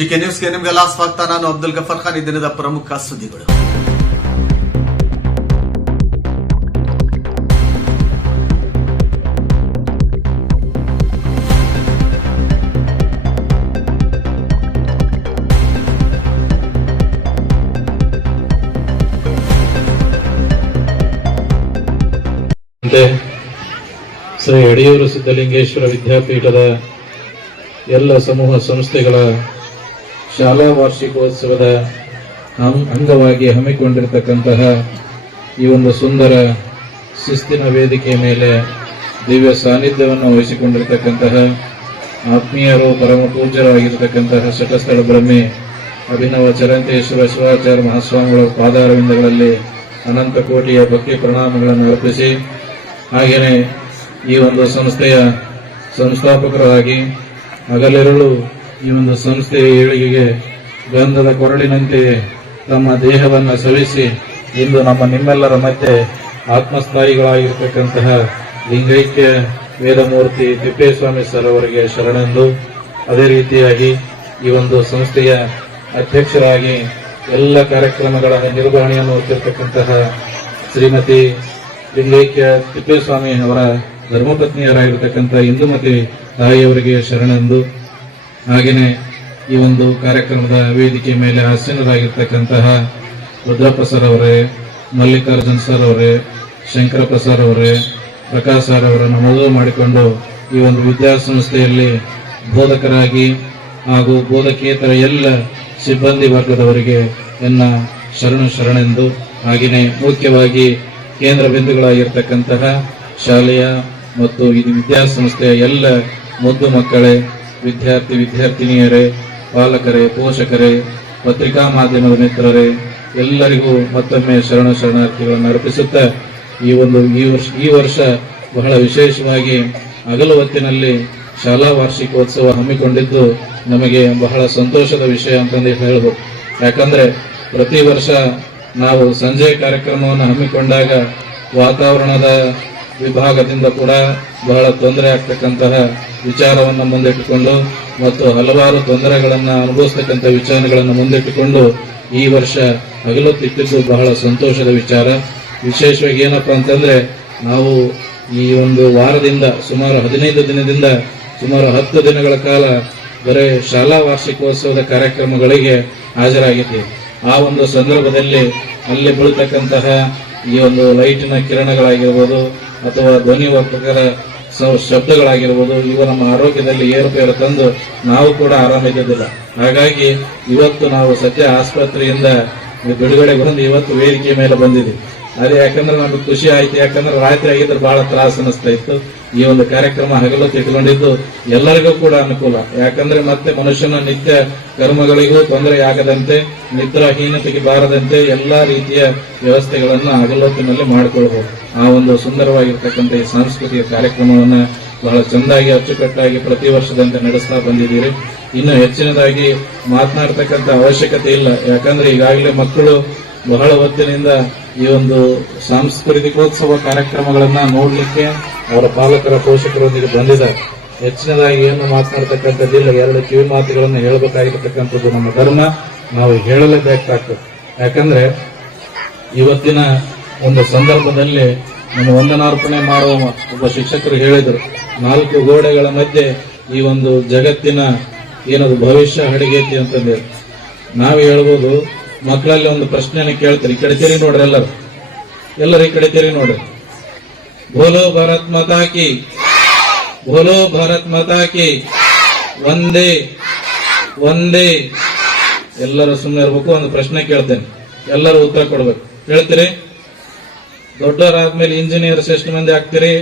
GK ನ್ಯೂಸ್ಗೆ ನಿಮಗೆಲ್ಲ ಸ್ವಾಗತ ನಾನು ಅಬ್ದುಲ್ ಗಫರ್ ಖಾನ್. ಈ ದಿನದ ಪ್ರಮುಖ ಸುದ್ದಿಗಳು. ಶ್ರೀ ಯಡಿಯೂರು ಸಿದ್ದಲಿಂಗೇಶ್ವರ ವಿದ್ಯಾಪೀಠದ ಎಲ್ಲ ಸಮೂಹ ಸಂಸ್ಥೆಗಳ ಶಾಲಾ ವಾರ್ಷಿಕೋತ್ಸವದ ಅಂಗವಾಗಿ ಹಮ್ಮಿಕೊಂಡಿರತಕ್ಕಂತಹ ಈ ಒಂದು ಸುಂದರ ಶಿಸ್ತಿನ ವೇದಿಕೆ ಮೇಲೆ ದಿವ್ಯ ಸಾನ್ನಿಧ್ಯವನ್ನು ವಹಿಸಿಕೊಂಡಿರ್ತಕ್ಕಂತಹ ಆತ್ಮೀಯರು ಪರಮ ಪೂಜ್ಯರಾಗಿರತಕ್ಕಂತಹ ಶಟಸ್ಥಳ ಬ್ರಹ್ಮೆ ಅಭಿನವ ಚರಂತೇಶ್ವರ ಶಿವಾಚಾರ್ಯ ಮಹಾಸ್ವಾಮಿಗಳ ಪಾದಾರವಿಂದಗಳಲ್ಲಿ ಅನಂತ ಕೋಟಿಯ ಭಕ್ತಿ ಪ್ರಣಾಮಗಳನ್ನು ಅರ್ಪಿಸಿ, ಹಾಗೆಯೇ ಈ ಒಂದು ಸಂಸ್ಥೆಯ ಸಂಸ್ಥಾಪಕರಾಗಿ ಹಗಲಿರುಳು ಈ ಒಂದು ಸಂಸ್ಥೆಯ ಏಳಿಗೆಗೆ ಗಂಧದ ಕೊರಳಿನಂತೆ ತಮ್ಮ ದೇಹವನ್ನು ಸವಿಸಿ ಇಂದು ನಮ್ಮ ನಿಮ್ಮೆಲ್ಲರ ಮಧ್ಯೆ ಆತ್ಮಸ್ಥಾಯಿಗಳಾಗಿರ್ತಕ್ಕಂತಹ ಲಿಂಗೈಕ್ಯ ವೇದಮೂರ್ತಿ ತಿಪ್ಪೇಸ್ವಾಮಿ ಸರ್ ಅವರಿಗೆ ಶರಣೆಂದು ಅದೇ ರೀತಿಯಾಗಿ ಈ ಒಂದು ಸಂಸ್ಥೆಯ ಅಧ್ಯಕ್ಷರಾಗಿ ಎಲ್ಲ ಕಾರ್ಯಕ್ರಮಗಳ ನಿರ್ವಹಣೆಯನ್ನು ಹೊತ್ತಿರತಕ್ಕಂತಹ ಶ್ರೀಮತಿ ಲಿಂಗೈಕ್ಯ ತಿಪ್ಪೇಸ್ವಾಮಿ ಅವರ ಧರ್ಮಪತ್ನಿಯರಾಗಿರ್ತಕ್ಕಂಥ ಇಂದುಮತಿ ತಾಯಿಯವರಿಗೆ ಶರಣೆಂದು ಹಾಗೆಯೇ ಈ ಒಂದು ಕಾರ್ಯಕ್ರಮದ ವೇದಿಕೆ ಮೇಲೆ ಆಸೀನರಾಗಿರ್ತಕ್ಕಂತಹ ರುದ್ರಪ್ಪ ಸರ್ ಅವರೇ, ಮಲ್ಲಿಕಾರ್ಜುನ್ ಸರ್ ಅವರೇ ಶಂಕರಪ್ಪ ಸರ್ ಅವರೇ, ಪ್ರಕಾಶ್ ಸರ್ ಅವರನ್ನು ಮದುವೆ ಮಾಡಿಕೊಂಡು ಈ ಒಂದು ವಿದ್ಯಾಸಂಸ್ಥೆಯಲ್ಲಿ ಬೋಧಕರಾಗಿ ಹಾಗೂ ಬೋಧಕೇತರ ಎಲ್ಲ ಸಿಬ್ಬಂದಿ ವರ್ಗದವರಿಗೆ ಎನ್ನ ಶರಣು ಶರಣೆಂದು ಹಾಗೆಯೇ ಮುಖ್ಯವಾಗಿ ಕೇಂದ್ರ ಬಿಂದುಗಳಾಗಿರ್ತಕ್ಕಂತಹ ಶಾಲೆಯ ಮತ್ತು ಇದು ವಿದ್ಯಾಸಂಸ್ಥೆಯ ಎಲ್ಲ ಮುದ್ದು ಮಕ್ಕಳೇ ವಿದ್ಯಾರ್ಥಿ ವಿದ್ಯಾರ್ಥಿನಿಯರೇ, ಪಾಲಕರೇ, ಪೋಷಕರೇ, ಪತ್ರಿಕಾ ಮಾಧ್ಯಮದ ಮಿತ್ರರೇ, ಎಲ್ಲರಿಗೂ ಮತ್ತೊಮ್ಮೆ ಶರಣ ಶರಣಾರ್ಥಿಗಳನ್ನು ಅರ್ಪಿಸುತ್ತಾ ಈ ಒಂದು ಈ ವರ್ಷ ಈ ವರ್ಷ ಬಹಳ ವಿಶೇಷವಾಗಿ ಹಗಲು ಹೊತ್ತಿನಲ್ಲಿ ಶಾಲಾ ವಾರ್ಷಿಕೋತ್ಸವ ಹಮ್ಮಿಕೊಂಡಿದ್ದು ನಮಗೆ ಬಹಳ ಸಂತೋಷದ ವಿಷಯ ಅಂತಂದು ಹೇಳ್ಬೋದು. ಯಾಕಂದ್ರೆ ಪ್ರತಿ ವರ್ಷ ನಾವು ಸಂಜೆ ಕಾರ್ಯಕ್ರಮವನ್ನು ಹಮ್ಮಿಕೊಂಡಾಗ ವಾತಾವರಣದ ವಿಭಾಗದಿಂದ ಕೂಡ ಬಹಳ ತೊಂದರೆ ಆಗ್ತಕ್ಕಂತಹ ವಿಚಾರವನ್ನು ಮುಂದಿಟ್ಟುಕೊಂಡು ಮತ್ತು ಹಲವಾರು ತೊಂದರೆಗಳನ್ನು ಅನುಭವಿಸ್ತಕ್ಕಂಥ ವಿಚಾರಗಳನ್ನು ಮುಂದಿಟ್ಟುಕೊಂಡು ಈ ವರ್ಷ ಹಗಲೊತ್ತಿಟ್ಟಿದ್ದು ಬಹಳ ಸಂತೋಷದ ವಿಚಾರ. ವಿಶೇಷವಾಗಿ ಏನಪ್ಪ ಅಂತಂದ್ರೆ ನಾವು ಈ ಒಂದು ವಾರದಿಂದ ಸುಮಾರು ಹದಿನೈದು ದಿನದಿಂದ ಸುಮಾರು ಹತ್ತು ದಿನಗಳ ಕಾಲ ಬರೇ ಶಾಲಾ ವಾರ್ಷಿಕೋತ್ಸವದ ಕಾರ್ಯಕ್ರಮಗಳಿಗೆ ಹಾಜರಾಗಿದ್ದೀವಿ. ಆ ಒಂದು ಸಂದರ್ಭದಲ್ಲಿ ಅಲ್ಲಿ ಬೀಳ್ತಕ್ಕಂತಹ ಈ ಒಂದು ಲೈಟಿನ ಕಿರಣಗಳಾಗಿರ್ಬೋದು ಅಥವಾ ಧ್ವನಿ ವರ್ಧಕರ ಸ- ಶಬ್ದಗಳಾಗಿರ್ಬೋದು, ಇವು ನಮ್ಮ ಆರೋಗ್ಯದಲ್ಲಿ ಏರುಪೇರು ತಂದು ನಾವು ಕೂಡ ಆರಾಮಿದ್ದಿಲ್ಲ ಹಾಗಾಗಿ ಇವತ್ತು ನಾವು ಸದ್ಯ ಆಸ್ಪತ್ರೆಯಿಂದ ಬಿಡುಗಡೆ ಬಂದು ಇವತ್ತು ವೇದಿಕೆ ಮೇಲೆ ಬಂದಿದ್ದೀವಿ. ಅದೇ ಯಾಕಂದ್ರೆ ನಮ್ಗೆ ಖುಷಿ ಆಯ್ತು. ಯಾಕಂದ್ರೆ ರಾತ್ರಿ ಆಗಿದ್ರೆ ಬಹಳ ತ್ರಾಸ ಅನಿಸ್ತಾ ಇತ್ತು ಈ ಒಂದು ಕಾರ್ಯಕ್ರಮ ಹಗಲು ತೆಗೆದುಕೊಂಡಿದ್ದು ಎಲ್ಲರಿಗೂ ಕೂಡ ಅನುಕೂಲ. ಯಾಕಂದ್ರೆ ಮತ್ತೆ ಮನುಷ್ಯನ ನಿತ್ಯ ಕರ್ಮಗಳಿಗೂ ತೊಂದರೆ ಆಗದಂತೆ, ನಿದ್ರಾಹೀನತೆಗೆ ಬಾರದಂತೆ ಎಲ್ಲಾ ರೀತಿಯ ವ್ಯವಸ್ಥೆಗಳನ್ನ ಹಗಲೊತ್ತಿನಲ್ಲಿ ಮಾಡಿಕೊಳ್ಬಹುದು ಆ ಒಂದು ಸುಂದರವಾಗಿರ್ತಕ್ಕಂಥ ಈ ಸಾಂಸ್ಕೃತಿಕ ಕಾರ್ಯಕ್ರಮವನ್ನ ಬಹಳ ಚೆಂದಾಗಿ, ಅಚ್ಚುಕಟ್ಟಾಗಿ ಪ್ರತಿ ವರ್ಷದಂತೆ ನಡೆಸ್ತಾ ಬಂದಿದ್ದೀರಿ. ಇನ್ನು ಹೆಚ್ಚಿನದಾಗಿ ಮಾತನಾಡ್ತಕ್ಕಂಥ ಅವಶ್ಯಕತೆ ಇಲ್ಲ. ಯಾಕಂದ್ರೆ ಈಗಾಗಲೇ ಮಕ್ಕಳು ಬಹಳ ಹೊತ್ತಿನಿಂದ ಈ ಒಂದು ಸಾಂಸ್ಕೃತಿಕೋತ್ಸವ ಕಾರ್ಯಕ್ರಮಗಳನ್ನ ನೋಡ್ಲಿಕ್ಕೆ ಅವರ ಪಾಲಕರ ಪೋಷಕರೊಂದಿಗೆ ಬಂದಿದ್ದಾರೆ. ಹೆಚ್ಚಿನದಾಗಿ ಏನು ಮಾತನಾಡ್ತಕ್ಕಂಥದ್ದಿಲ್ಲ ಎರಡು ಕಿವಿ ಮಾತುಗಳನ್ನು ಹೇಳಬೇಕಾಗಿರ್ತಕ್ಕಂಥದ್ದು ನಮ್ಮ ಧರ್ಮ. ನಾವು ಹೇಳಲೇಬೇಕಾಗ್ತದೆ. ಯಾಕಂದ್ರೆ ಇವತ್ತಿನ ಒಂದು ಸಂದರ್ಭದಲ್ಲಿ ನಾನು ವಂದನಾರ್ಪಣೆ ಮಾಡುವ ಒಬ್ಬ ಶಿಕ್ಷಕರು ಹೇಳಿದರು, ನಾಲ್ಕು ಗೋಡೆಗಳ ಮಧ್ಯೆ ಈ ಒಂದು ಜಗತ್ತಿನ ಏನದು ಭವಿಷ್ಯ ಹಡಗೈತಿ ಅಂತಂದೇಳಿ. ನಾವು ಹೇಳ್ಬೋದು ಮಕ್ಕಳಲ್ಲಿ ಒಂದು ಪ್ರಶ್ನೆಯನ್ನು ಕೇಳ್ತಾರೆ. ಈ ಕಡೆ ತಿರುಗಿ ನೋಡ್ರಿ ಎಲ್ಲರೂ. ಎಲ್ಲರೂ ಈ ಕಡೆ ತಿರುಗಿ ನೋಡ್ರಿ. ಬೋಲೋ ಭಾರತ್ ಮತಾಕಿ ಬೋಲೋ ಭಾರತ್ ಮಾತಾ ಕಿ ಒಂದೇ ಒಂದೇ ಎಲ್ಲರೂ ಸುಮ್ಮನೆ ಇರ್ಬೇಕು, ಒಂದು ಪ್ರಶ್ನೆ ಕೇಳ್ತೇನೆ. ಎಲ್ಲರೂ ಉತ್ತರ ಕೊಡ್ಬೇಕು. ಹೇಳ್ತೀರಿ? ದೊಡ್ಡವರಾದ್ಮೇಲೆ ಇಂಜಿನಿಯರ್ಸ್ ಎಷ್ಟು ಮಂದಿ ಆಗ್ತೀರಿ?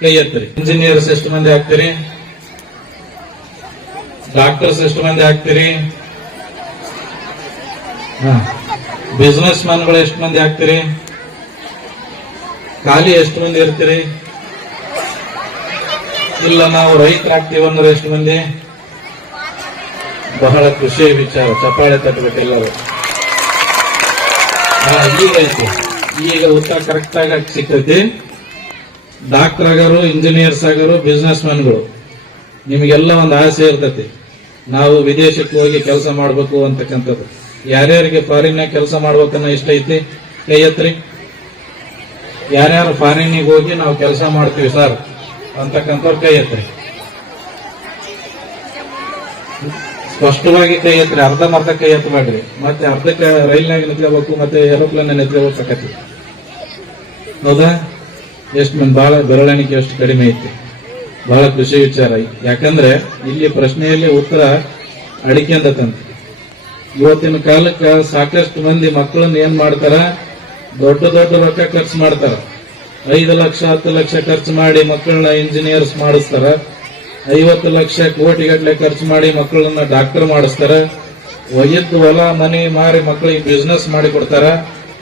ಕೈ ಎತ್ತಿರಿ. ಇಂಜಿನಿಯರ್ಸ್ ಎಷ್ಟು ಮಂದಿ ಆಗ್ತೀರಿ? ಡಾಕ್ಟರ್ಸ್ ಎಷ್ಟು ಮಂದಿ ಆಗ್ತೀರಿ? ಬಿಸ್ನೆಸ್ ಮ್ಯಾನ್ಗಳು ಎಷ್ಟು ಮಂದಿ ಆಗ್ತೀರಿ? ಖಾಲಿ ಎಷ್ಟು ಮಂದಿ ಇರ್ತೀರಿ? ಇಲ್ಲ, ನಾವು ರೈತರಾಗ್ತೀವಿ ಅಂದ್ರೆ ಎಷ್ಟು ಮಂದಿ? ಬಹಳ ಖುಷಿಯ ವಿಚಾರ, ಚಪ್ಪಾಳೆ ತಟ್ಟಬೇಕು ಎಲ್ಲರೂ. ಈಗ ಈಗ ಉತ್ತರ ಕರೆಕ್ಟ್ ಆಗಿ ಸಿಕ್ಕೈತಿ. ಡಾಕ್ಟರ್ ಆಗರು ಇಂಜಿನಿಯರ್ಸ್ ಆಗರು ಬಿಸ್ನೆಸ್ ಮ್ಯಾನ್ಗಳು ನಿಮಗೆಲ್ಲ ಒಂದು ಆಸೆ ಇರ್ತೈತಿ. ನಾವು ವಿದೇಶಕ್ಕೆ ಹೋಗಿ ಕೆಲಸ ಮಾಡಬೇಕು ಅಂತಕ್ಕಂಥದ್ದು. ಯಾರ್ಯಾರಿಗೆ ಫಾರಿನ್ನಾಗ ಕೆಲಸ ಮಾಡ್ಬೇಕನ್ನೋ ಇಷ್ಟ ಐತಿ? ಕೈ ಯಾರ್ಯಾರು ಫಾರಿನಿಗೆ ಹೋಗಿ ನಾವು ಕೆಲಸ ಮಾಡ್ತೀವಿ ಸರ್? ಅಂತಕ್ಕಂಥವ್ರು ಕೈ ಸ್ಪಷ್ಟವಾಗಿ ಕೈ ಅರ್ಧ ಮರ್ಧ ಕೈ ಎತ್ತಬೇಡ್ರಿ. ಮತ್ತೆ ಅರ್ಧಕ್ಕೆ ರೈಲ್ನಾಗ ನಿಂತ್ಕೋಬೇಕು, ಮತ್ತೆ ಏರೋಪ್ಲೇನ್ ನಿಂತ್ಕೋಬೇಕು ಸಾಕತಿ ಹೌದಾ? ಎಷ್ಟು ಮಂದಿ ಬಹಳ ಬೆರಳೆಣಿಕೆ ಎಷ್ಟು ಕಡಿಮೆ ಐತಿ. ಬಹಳ ಖುಷಿ ವಿಚಾರ. ಯಾಕಂದ್ರೆ, ಇಲ್ಲಿ ಪ್ರಶ್ನೆಯಲ್ಲಿ ಉತ್ತರ ಅಡಿಕೆ ಅಡಿಕೆಂದತಂತ ಇವತ್ತಿನ ಕಾಲಕ್ಕೆ ಸಾಕಷ್ಟು ಮಂದಿ ಮಕ್ಕಳನ್ನ ಏನ್ ಮಾಡ್ತಾರ? ದೊಡ್ಡ ದೊಡ್ಡ ರೊಕ್ಕ ಖರ್ಚು ಮಾಡ್ತಾರ. ಐದು ಲಕ್ಷ, ಹತ್ತು ಲಕ್ಷ ಖರ್ಚು ಮಾಡಿ ಮಕ್ಕಳನ್ನ ಇಂಜಿನಿಯರ್ಸ್ ಮಾಡಿಸ್ತಾರ. ಐವತ್ತು ಲಕ್ಷ ಕೋಟಿಗಟ್ಟಲೆ ಖರ್ಚು ಮಾಡಿ ಮಕ್ಕಳನ್ನ ಡಾಕ್ಟರ್ ಮಾಡಿಸ್ತಾರ. ಒಯ್ಯದ್ದು ಹೊಲ, ಮನೆ ಮಾರಿ ಮಕ್ಕಳಿಗೆ ಬಿಸ್ನೆಸ್ ಮಾಡಿ ಕೊಡ್ತಾರ.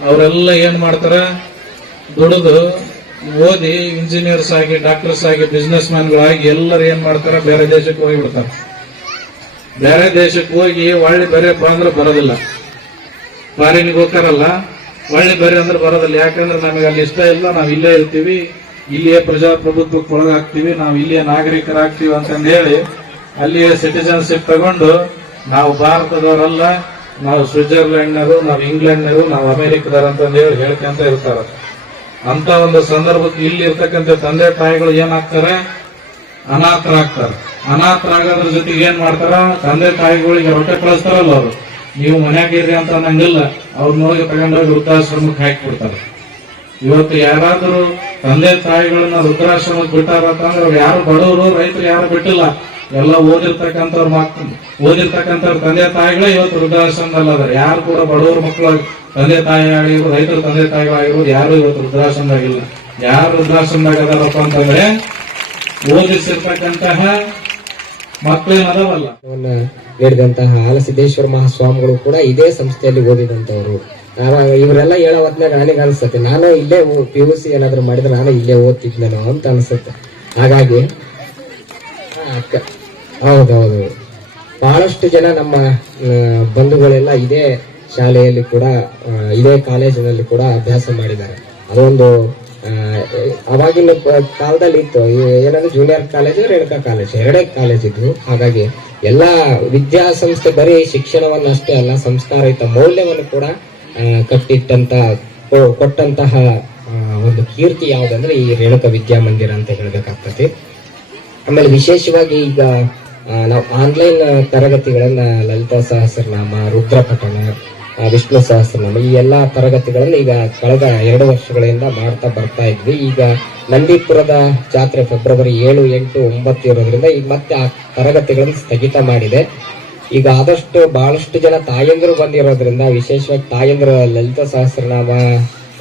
ಅವರೆಲ್ಲ ಏನ್ ಮಾಡ್ತಾರ? ದುಡಿದು ಓದಿ ಇಂಜಿನಿಯರ್ಸ್ ಆಗಿ ಡಾಕ್ಟರ್ಸ್ ಆಗಿ ಬಿಸ್ನೆಸ್ ಮ್ಯಾನ್ಗಳಾಗಿ ಎಲ್ಲರೂ ಏನ್ ಮಾಡ್ತಾರ? ಬೇರೆ ದೇಶಕ್ಕೆ ಹೋಗಿಬಿಡ್ತಾರ. ಬೇರೆ ದೇಶಕ್ಕೆ ಹೋಗಿ ಒಳ್ಳೆ ಬರೆಯಪ್ಪ ಅಂದ್ರೆ ಬರೋದಿಲ್ಲ. ಫಾರಿನ್ಗೆ ಹೋಗ್ತಾರಲ್ಲ, ಒಳ್ಳೆ ಬರೆ ಅಂದ್ರೆ ಬರೋದಿಲ್ಲ. ಯಾಕಂದ್ರೆ ನಮಗೆ ಅಲ್ಲಿ ಇಷ್ಟ ಇಲ್ಲ, ನಾವು ಇಲ್ಲೇ ಇರ್ತೀವಿ. ಇಲ್ಲಿಯೇ ಪ್ರಜಾಪ್ರಭುತ್ವಕ್ಕೆ ಒಳಗಾಗ್ತೀವಿ. ನಾವು ಇಲ್ಲಿಯೇ ನಾಗರಿಕರಾಗ್ತೀವಿ ಅಂತಂದು ಹೇಳಿ ಅಲ್ಲಿಯೇ ಸಿಟಿಜನ್ಶಿಪ್ ತಗೊಂಡು ನಾವು ಭಾರತದವರಲ್ಲ, ನಾವು ಸ್ವಿಟ್ಜರ್ಲೆಂಡ್ನವರು ನಾವು ಇಂಗ್ಲೆಂಡ್ನವರು ನಾವು ಅಮೆರಿಕದವರು ಅಂತಂದು ಹೇಳಿ ಹೇಳ್ಕೊಂತ ಇರ್ತಾರ. ಅಂತ ಒಂದು ಸಂದರ್ಭಕ್ಕೆ ಇಲ್ಲಿ ಇರ್ತಕ್ಕಂಥ ತಂದೆ ತಾಯಿಗಳು ಏನಾಗ್ತಾರೆ? ಅನಾಥರಾಗ್ತಾರೆ. ಅನಾಥರಾಗೋದ್ರ ಜೊತೆಗೆ ಏನ್ ಮಾಡ್ತಾರ? ತಂದೆ ತಾಯಿಗಳಿಗೆ ರೊಟ್ಟೆ ಕಳಿಸ್ತಾರಲ್ಲ ಅವರು. ನೀವು ಮನ್ಯಾಗ ಇರ್ರಿ ಅಂತ ಅನ್ನಂಗಿಲ್ಲ. ಅವ್ರನ್ನೊಳಗೆ ತಗೊಂಡೋಗಿ ವೃದ್ಧಾಶ್ರಮಕ್ಕೆ ಹಾಕಿಬಿಡ್ತಾರೆ. ಇವತ್ತು ಯಾರಾದರೂ ತಂದೆ ತಾಯಿಗಳನ್ನ ವೃದ್ಧಾಶ್ರಮಕ್ಕೆ ಬಿಟ್ಟಾರ ಅಂತಂದ್ರೆ ಅವ್ರು ಯಾರು ಬಡವರು, ರೈತರು ಯಾರು ಬಿಟ್ಟಿಲ್ಲ. ಎಲ್ಲ ಓದಿರ್ತಕ್ಕಂಥವ್ರು ಮಾತು ಓದಿರ್ತಕ್ಕಂಥವ್ರ ತಂದೆ ತಾಯಿಗಳೇ ಇವತ್ತು ವೃದ್ಧಾಶ್ರಮದಲ್ಲಿ ಅದಾರೆ. ಯಾರು ಕೂಡ ಬಡವ್ರ ಮಕ್ಕಳು ತಂದೆ ತಾಯಿ ಆಗಿರ್ಬೋದು, ರೈತರ ತಂದೆ ತಾಯಿಗಳಾಗಿರ್ಬೋದು ಯಾರು ಇವತ್ತು ವೃದ್ಧಾಶ್ರಮದಾಗಿಲ್ಲ ಯಾರು ವೃದ್ಧಾಶ್ರಮದಾಗ ಅದಾರಪ್ಪ ಅಂತಂದ್ರೆ ಓದಿಸಿರ್ತಕ್ಕಂತಹ ಮಕ್ಕಳೇನದವಲ್ಲ ವನ್ನ ನೀಡಿದಂತಹ ಆಲಸಿದ್ದೇಶ್ವರ ಮಹಾಸ್ವಾಮಿಗಳು ಕೂಡ ಇದೇ ಸಂಸ್ಥೆಯಲ್ಲಿ ಓದಿದಂತವರು ನಾನು ಇವರೆಲ್ಲ ಹೇಳೋ ಹೊತ್ನಾಗ ನನಗೆ ಅನ್ಸುತ್ತೆ, ನಾನು ಇಲ್ಲೇ ಪಿ ಯು ಸಿ ಏನಾದ್ರು ಮಾಡಿದ್ರೆ ನಾನು ಇಲ್ಲೇ ಓದ್ತಿದ್ನೇನೋ ಅಂತ ಅನ್ಸುತ್ತೆ. ಹಾಗಾಗಿ ಹೌದೌದು. ಬಹಳಷ್ಟು ಜನ ನಮ್ಮ ಬಂಧುಗಳೆಲ್ಲ ಇದೇ ಶಾಲೆಯಲ್ಲಿ ಕೂಡ ಇದೇ ಕಾಲೇಜಿನಲ್ಲಿ ಕೂಡ ಅಭ್ಯಾಸ ಮಾಡಿದ್ದಾರೆ. ಅದೊಂದು ಅವಾಗಿನ ಕಾಲದಲ್ಲಿ ಇತ್ತು. ಏನಂದ್ರೆ ಜೂನಿಯರ್ ಕಾಲೇಜು ರೇಣುಕಾ ಕಾಲೇಜ್ ಎರಡೇ ಕಾಲೇಜ್ ಇದ್ವು. ಹಾಗಾಗಿ ಎಲ್ಲಾ ವಿದ್ಯಾಸಂಸ್ಥೆ ಬರೀ ಶಿಕ್ಷಣವನ್ನು ಅಷ್ಟೇ ಅಲ್ಲ ಸಂಸ್ಕಾರಯುತ ಮೌಲ್ಯವನ್ನು ಕೂಡ ಕಟ್ಟಿಟ್ಟಂತ ಕೊಟ್ಟಂತಹ ಒಂದು ಕೀರ್ತಿ ಯಾವುದಂದ್ರೆ ಈ ರೇಣುಕಾ ವಿದ್ಯಾಮಂದಿರ ಅಂತ ಹೇಳಬೇಕಾಗ್ತದೆ. ಆಮೇಲೆ ವಿಶೇಷವಾಗಿ ಈಗ ನಾವು ಆನ್ಲೈನ್ ತರಗತಿಗಳನ್ನ ಲಲಿತಾ ಸಹಸ್ರನಾಮ ರುದ್ರ ಪಠಣ ಆ, ವಿಷ್ಣು ಸಹಸ್ರನಾಮ ಈ ಎಲ್ಲಾ ತರಗತಿಗಳನ್ನು ಈಗ ಕಳೆದ ಎರಡು ವರ್ಷಗಳಿಂದ ಮಾಡ್ತಾ ಬರ್ತಾ ಇದ್ವಿ. ಈಗ ನಂದಿಪುರದ ಜಾತ್ರೆ ಫೆಬ್ರವರಿ ಏಳು, ಎಂಟು ಒಂಬತ್ತು ಇರೋದ್ರಿಂದ ಈಗ ಮತ್ತೆ ಆ ತರಗತಿಗಳನ್ನು ಸ್ಥಗಿತ ಮಾಡಿದೆ. ಈಗ ಆದಷ್ಟು ಬಹಳಷ್ಟು ಜನ ತಾಯಂದಿರು ಬಂದಿರೋದ್ರಿಂದ, ವಿಶೇಷವಾಗಿ ತಾಯಂದಿರು ಲಲಿತ ಸಹಸ್ರನಾಮ,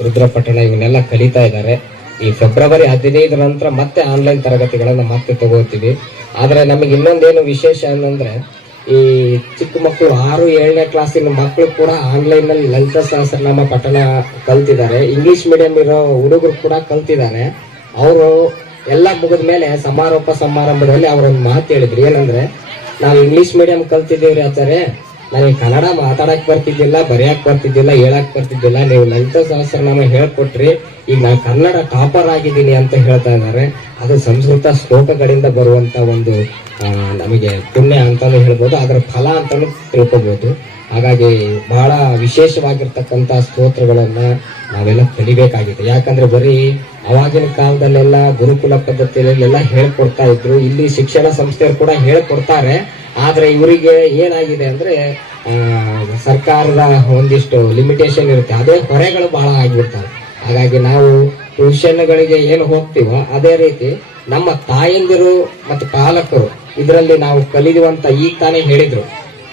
ರುದ್ರಪಟ್ಟಣ ಇವನ್ನೆಲ್ಲ ಕಲಿತಾ ಇದ್ದಾರೆ. ಈ ಫೆಬ್ರವರಿ ಹದಿನೈದರ ನಂತರ ಮತ್ತೆ ಆನ್ಲೈನ್ ತರಗತಿಗಳನ್ನು ಮತ್ತೆ ತಗೋತೀವಿ. ಆದರೆ ನಮಗೆ ಇನ್ನೊಂದೇನು ವಿಶೇಷ ಏನಂದ್ರೆ ಈ ಚಿಕ್ಕ ಮಕ್ಕಳು ಆರು, ಏಳನೇ ಕ್ಲಾಸಿನ ಮಕ್ಕಳು ಕೂಡ ಆನ್ಲೈನ್ನಲ್ಲಿ ಲಲಿತ ಸಹಸ್ರನಾಮ ಪಠಣ ಕಲ್ತಿದ್ದಾರೆ. ಇಂಗ್ಲಿಷ್ ಮೀಡಿಯಂ ಇರೋ ಹುಡುಗರು ಕೂಡ ಕಲ್ತಿದ್ದಾರೆ. ಅವರು ಎಲ್ಲ ಮುಗಿದ ಮೇಲೆ ಸಮಾರೋಪ ಸಮಾರಂಭದಲ್ಲಿ ಅವರೊಂದು ಮಾತು ಹೇಳಿದ್ರು. ಏನಂದ್ರೆ, ನಾವು ಇಂಗ್ಲಿಷ್ ಮೀಡಿಯಂ ಕಲ್ತಿದ್ದೀವ್ರಿ ಆಚಾರ್ಯ. ನನಗೆ ಕನ್ನಡ ಮಾತಾಡಕ್ ಬರ್ತಿದ್ದಿಲ್ಲ, ಬರೆಯಕ್ ಬರ್ತಿದ್ದಿಲ್ಲ, ಹೇಳಕ್ ಬರ್ತಿದ್ದಿಲ್ಲ. ನೀವು ಲಲಿತ ಸಹಸ್ರನಾಮ ಹೇಳ್ಕೊಟ್ರಿ, ಈಗ ನಾನು ಕನ್ನಡ ಟಾಪರ್ ಆಗಿದ್ದೀನಿ ಅಂತ ಹೇಳ್ತಾ ಇದ್ದಾರೆ. ಅದು ಸಂಸ್ಕೃತ ಶ್ಲೋಕಗಳಿಂದ ಬರುವಂತ ಒಂದು ನಮಗೆ ಪುಣ್ಯ ಅಂತಾನು ಹೇಳ್ಬೋದು, ಅದರ ಫಲ ಅಂತಾನು ತಿಳ್ಕೊಬಹುದು ಹಾಗಾಗಿ ಬಹಳ ವಿಶೇಷವಾಗಿರ್ತಕ್ಕಂಥ ಸ್ತೋತ್ರಗಳನ್ನ ನಾವೆಲ್ಲ ಕಲಿಬೇಕಾಗಿದೆ. ಯಾಕಂದ್ರೆ ಬರೀ ಅವಾಗಿನ ಕಾಲದಲ್ಲೆಲ್ಲ ಗುರುಕುಲ ಪದ್ಧತಿಯಲ್ಲೆಲ್ಲ ಹೇಳ್ಕೊಡ್ತಾ ಇದ್ರು, ಇಲ್ಲಿ ಶಿಕ್ಷಣ ಸಂಸ್ಥೆಯವರು ಕೂಡ ಹೇಳ್ಕೊಡ್ತಾರೆ. ಆದ್ರೆ ಇವರಿಗೆ ಏನಾಗಿದೆ ಅಂದ್ರೆ ಸರ್ಕಾರದ ಒಂದಿಷ್ಟು ಲಿಮಿಟೇಷನ್ ಇರುತ್ತೆ. ಅದೇ ಹೊರೆಗಳು ಬಹಳ ಆಗಿಬಿಡ್ತವೆ. ಹಾಗಾಗಿ ನಾವು ಟ್ಯೂಷನ್ಗಳಿಗೆ ಏನು ಹೋಗ್ತೀವೋ ಅದೇ ರೀತಿ ನಮ್ಮ ತಾಯಂದಿರು ಮತ್ತು ಪಾಲಕರು ಇದರಲ್ಲಿ ನಾವು ಕಲಿಯುವಂತ ಈಗ ತಾನೇ ಹೇಳಿದ್ರು.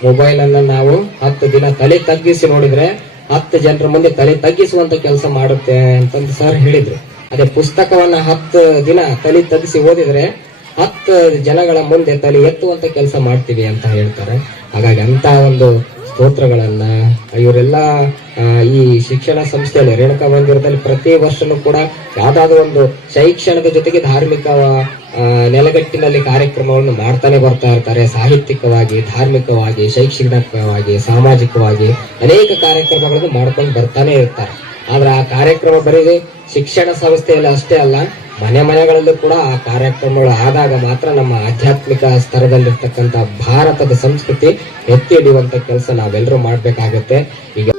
ಮೊಬೈಲ್ ಅನ್ನ ನಾವು ಹತ್ತು ದಿನ ತಲೆ ತಗ್ಗಿಸಿ ನೋಡಿದ್ರೆ ಹತ್ತು ಜನರ ಮುಂದೆ ತಲೆ ತಗ್ಗಿಸುವಂತ ಕೆಲಸ ಮಾಡುತ್ತೆ ಅಂತಂದು ಸರ್ ಹೇಳಿದ್ರು. ಅದೇ ಪುಸ್ತಕವನ್ನ ಹತ್ತು ದಿನ ತಲೆ ತಗ್ಗಿಸಿ ಓದಿದ್ರೆ ಹತ್ತು ಜನಗಳ ಮುಂದೆ ತಲೆ ಎತ್ತುವಂತ ಕೆಲಸ ಮಾಡ್ತೀವಿ ಅಂತ ಹೇಳ್ತಾರೆ. ಹಾಗಾಗಿ ಅಂತ ಒಂದು ಸ್ತೋತ್ರಗಳನ್ನ ಇವರೆಲ್ಲ ಈ ಶಿಕ್ಷಣ ಸಂಸ್ಥೆಯಲ್ಲಿ ರೇಣುಕಾ ಮಂದಿರದಲ್ಲಿ ಪ್ರತಿ ವರ್ಷನೂ ಕೂಡ ಯಾವ್ದಾದ್ರು ಒಂದು ಶೈಕ್ಷಣದ ಜೊತೆಗೆ ಧಾರ್ಮಿಕ ನೆಲೆಗಟ್ಟಿನಲ್ಲಿ ನೆಲಗಟ್ಟಿನಲ್ಲಿ ಕಾರ್ಯಕ್ರಮವನ್ನು ಮಾಡ್ತಾನೆ ಬರ್ತಾ ಇರ್ತಾರೆ. ಸಾಹಿತ್ಯಿಕವಾಗಿ, ಧಾರ್ಮಿಕವಾಗಿ, ಶೈಕ್ಷಣಿಕವಾಗಿ, ಸಾಮಾಜಿಕವಾಗಿ ಅನೇಕ ಕಾರ್ಯಕ್ರಮಗಳನ್ನು ಮಾಡ್ಕೊಂಡು ಬರ್ತಾನೆ ಇರ್ತಾರೆ. ಆದ್ರೆ ಆ ಕಾರ್ಯಕ್ರಮ ಬರೀ ಶಿಕ್ಷಣ ಸಂಸ್ಥೆಯಲ್ಲಿ ಅಷ್ಟೇ ಅಲ್ಲ ಮನೆ ಮನೆಗಳಲ್ಲೂ ಕೂಡ ಆ ಕಾರ್ಯಕ್ರಮಗಳು ಆದಾಗ ಮಾತ್ರ ನಮ್ಮ ಆಧ್ಯಾತ್ಮಿಕ ಸ್ತರದಲ್ಲಿರ್ತಕ್ಕಂಥ ಭಾರತದ ಸಂಸ್ಕೃತಿ ಎತ್ತಿ ಹಿಡಿಯುವಂತ ಕೆಲಸ ನಾವೆಲ್ಲರೂ ಮಾಡ್ಬೇಕಾಗತ್ತೆ. ಈಗ